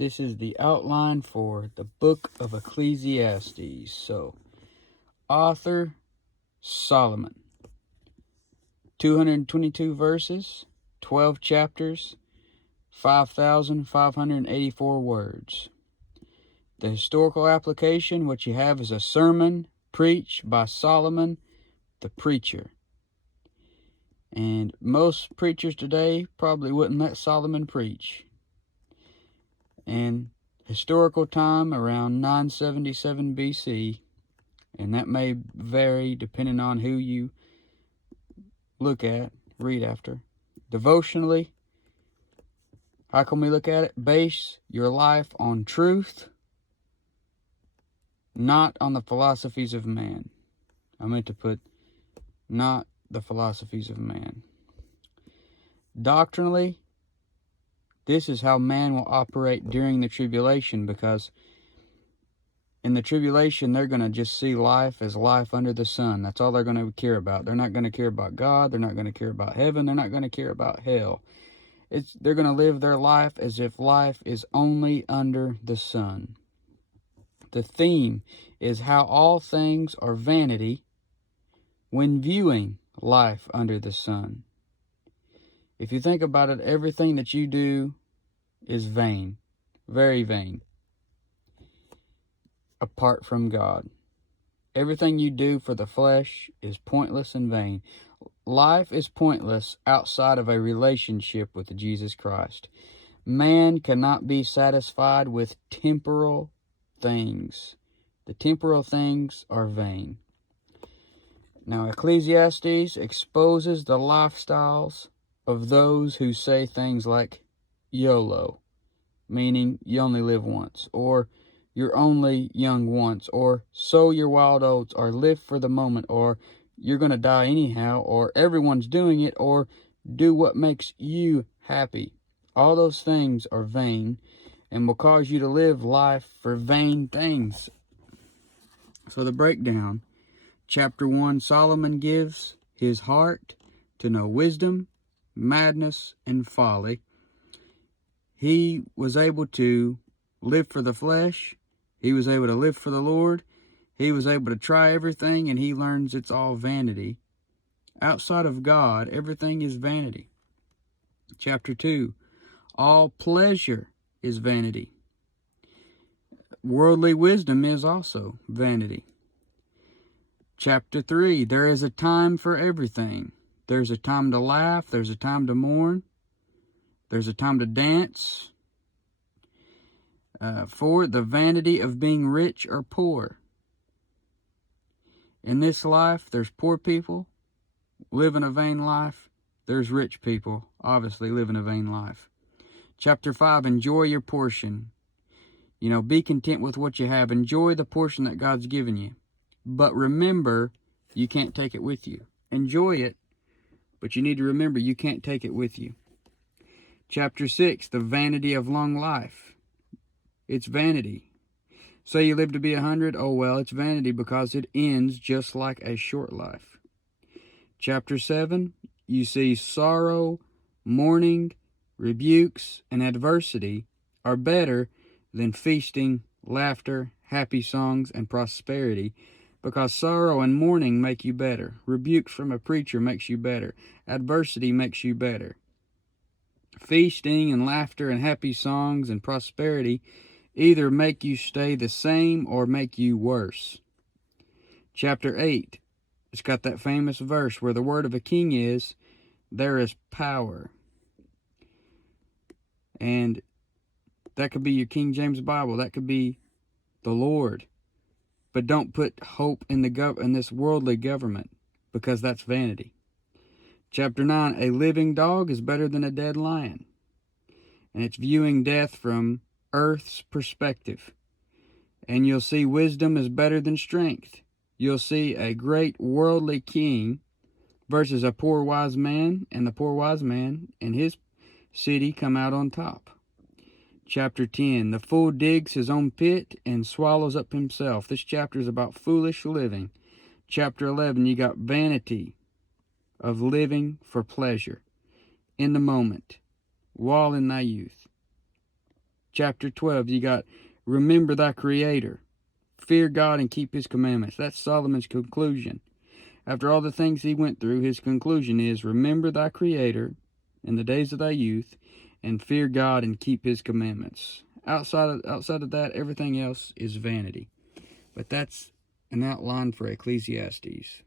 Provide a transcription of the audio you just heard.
This is the outline for the book of Ecclesiastes. So, author Solomon. 222 verses, 12 chapters, 5,584 words. The historical application, what you have is a sermon preached by Solomon, the preacher. And most preachers today probably wouldn't let Solomon preach. And historical time around 977 BC, and that may vary depending on who you look at, read after. Devotionally, how can we look at it? Base your life on truth, not on the philosophies of man. I meant to put not the philosophies of man. Doctrinally, this is how man will operate during the tribulation, because in the tribulation, they're going to just see life as life under the sun. That's all they're going to care about. They're not going to care about God. They're not going to care about heaven. They're not going to care about hell. They're going to live their life as if life is only under the sun. The theme is how all things are vanity when viewing life under the sun. If you think about it, everything that you do is vain, very vain, apart from God. Everything you do for the flesh is pointless and vain. Life is pointless outside of a relationship with Jesus Christ. Man cannot be satisfied with temporal things. The temporal things are vain. Now, Ecclesiastes exposes the lifestyles of those who say things like YOLO, meaning you only live once, or you're only young once, or sow your wild oats, or live for the moment, or you're going to die anyhow, or everyone's doing it, or do what makes you happy. All those things are vain and will cause you to live life for vain things. So the breakdown. Chapter 1, Solomon gives his heart to know wisdom, madness, and folly. He was able to live for the flesh. He was able to live for the Lord. He was able to try everything, and he learns it's all vanity. Outside of God, everything is vanity. Chapter 2, all pleasure is vanity. Worldly wisdom is also vanity. Chapter 3, there is a time for everything. There's a time to laugh. There's a time to mourn. There's a time to dance. 4, the vanity of being rich or poor. In this life, there's poor people living a vain life. There's rich people, obviously, living a vain life. Chapter 5, enjoy your portion. Be content with what you have. Enjoy the portion that God's given you. But remember, you can't take it with you. Enjoy it, but you need to remember you can't take it with you. Chapter 6, the vanity of long life. It's vanity. Say you live to be 100, oh well, it's vanity because it ends just like a short life. Chapter 7, you see sorrow, mourning, rebukes, and adversity are better than feasting, laughter, happy songs, and prosperity, because sorrow and mourning make you better. Rebuke from a preacher makes you better. Adversity makes you better. Feasting and laughter and happy songs and prosperity either make you stay the same or make you worse. Chapter 8, it's got that famous verse where the word of a king is, there is power. And that could be your King James Bible. That could be the Lord. But don't put hope in this worldly government, because that's vanity. Chapter 9, a living dog is better than a dead lion. And it's viewing death from earth's perspective. And you'll see wisdom is better than strength. You'll see a great worldly king versus a poor wise man, and the poor wise man and his city come out on top. Chapter 10, the fool digs his own pit and swallows up himself. This chapter is about foolish living. Chapter 11, you got vanity of living for pleasure in the moment, while in thy youth. chapter 12, you got remember thy Creator. Fear God and keep His commandments. That's Solomon's conclusion. After all the things he went through, his conclusion is remember thy Creator in the days of thy youth, and fear God and keep His commandments. Outside of that, everything else is vanity. But that's an outline for Ecclesiastes.